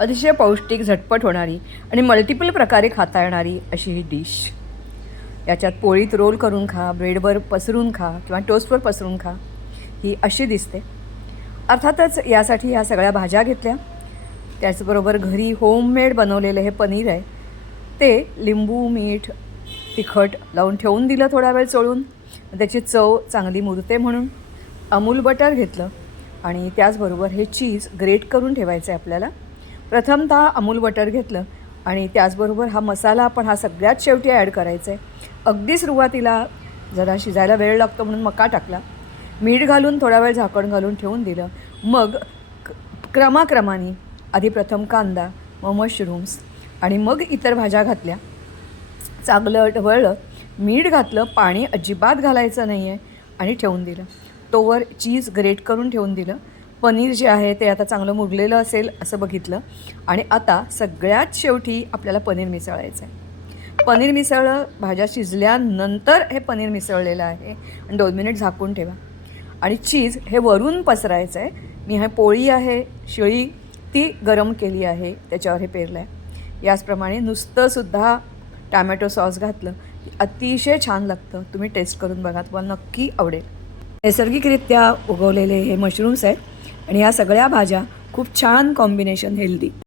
अतिशय पौष्टिक, झटपट होणारी आणि मल्टिपल प्रकारे खाता येणारी अशी ही डिश. याच्यात पोळीत रोल करून खा, ब्रेडवर पसरून खा किंवा टोस्टवर पसरून खा, ही अशी दिसते. अर्थातच यासाठी या सगळ्या भाज्या घेतल्या. त्याचबरोबर घरी होममेड बनवलेलं हे पनीर आहे, ते लिंबू, मीठ, तिखट लावून ठेवून दिलं थोडा वेळ चोळून, त्याची चव चांगली मुरते म्हणून. अमूल बटर घेतलं आणि त्याचबरोबर हे चीज ग्रेट करून ठेवायचं आहे आपल्याला. प्रथमतः अमूल बटर घेतलं आणि त्याचबरोबर हा मसाला आपण हा सगळ्यात शेवटी ॲड करायचा आहे. अगदी सुरुवातीला जरा शिजायला वेळ लागतो म्हणून मका टाकला, मीठ घालून थोडा वेळ झाकण घालून ठेवून दिलं. मग क्रमाक्रमाने आधी प्रथम कांदा, मग मशरूम्स आणि मग इतर भाज्या घातल्या. चांगलं ढवळलं, मीठ घातलं, पाणी अजिबात घालायचं नाही आहे आणि ठेवून दिलं. तोवर चीज ग्रेट करून ठेवून दिलं. पनीर जे आहे ते आता चांगलं मुरलेलं असेल असं बघितलं आणि आता सगळ्यात शेवटी आपल्याला पनीर मिसळायचं आहे. पनीर मिसळलं, भाज्या शिजल्यानंतर हे पनीर मिसळलेलं आहे आणि 2 मिनिट झाकून ठेवा आणि चीज हे वरून पसरायचं आहे. मी हा पोळी आहे शिळी, ती गरम केली आहे, त्याच्यावर हे पेरलं आहे. याचप्रमाणे नुसतंसुद्धा टॅमॅटो सॉस घातलं की अतिशय छान लागतं. तुम्ही टेस्ट करून बघा, तुम्हाला नक्की आवडेल. नैसर्गिकरित्या उगवलेले हे मशरूम्स आहेत आणि ह्या सगळ्या भाज्या खूप छान कॉम्बिनेशन, हेल्दी.